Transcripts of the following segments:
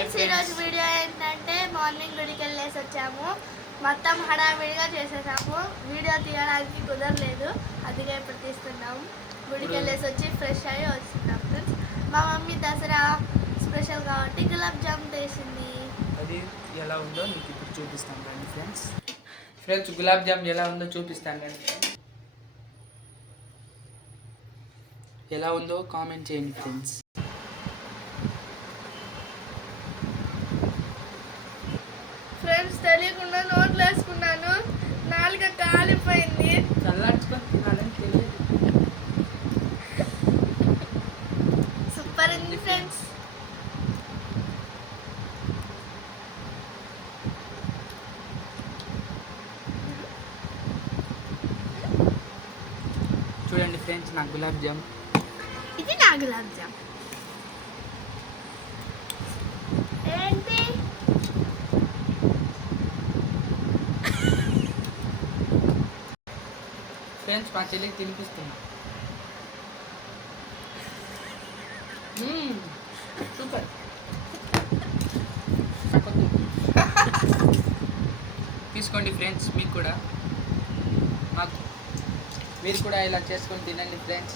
Friends ఈరోజు video ఏంటంటే morning గుడికి వెళ్ళేసి వచ్చాము. మొత్తం హడావిడిగా చేసేసాము. వీడియో తీయడానికి కుదరలేదు, అందుకే ఇప్పుడు తీస్తున్నాము. గుడికి వెళ్ళేసి వచ్చి ఫ్రెష్ అయ్యి వస్తున్నాం ఫ్రెండ్స్. మా మమ్మీ దసరా స్పెషల్ కాబట్టి గులాబ్ జామ్ చేసింది. అది ఎలా ఉందో మీకు ఇప్పుడు చూపిస్తాను రండి ఫ్రెండ్స్. ఫ్రెండ్స్ గులాబ్ జామ్ ఎలా ఉందో చూపిస్తాను రండి. ఎలా ఉందో కామెంట్ చేయండి ఫ్రెండ్స్. ఫ్రెండ్స్ తెలియకుండా నోట్లు వేసుకున్నాను, నాలుక కాలిపోయింది. చల్లార్చుకొని తినాలని తెలియదు. సూపర్ ఉంది ఫ్రెండ్స్. చూడండి ఫ్రెండ్స్ నా గులాబ్ జామ్. ఇది నా గులాబ్ జామ్. ఏంటి ఫ్రెండ్స్ మా చెల్లికి తినిపిస్తున్నా. సూపర్. తీసుకోండి ఫ్రెండ్స్, మీకు కూడా మీరు కూడా ఇలా చేసుకొని తినండి ఫ్రెండ్స్.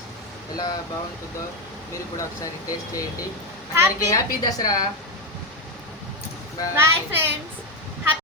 ఎలా బాగుంటుందో మీరు కూడా ఒకసారి టేస్ట్ చేయండి. అందరికీ హ్యాపీ దసరా. Bye friends.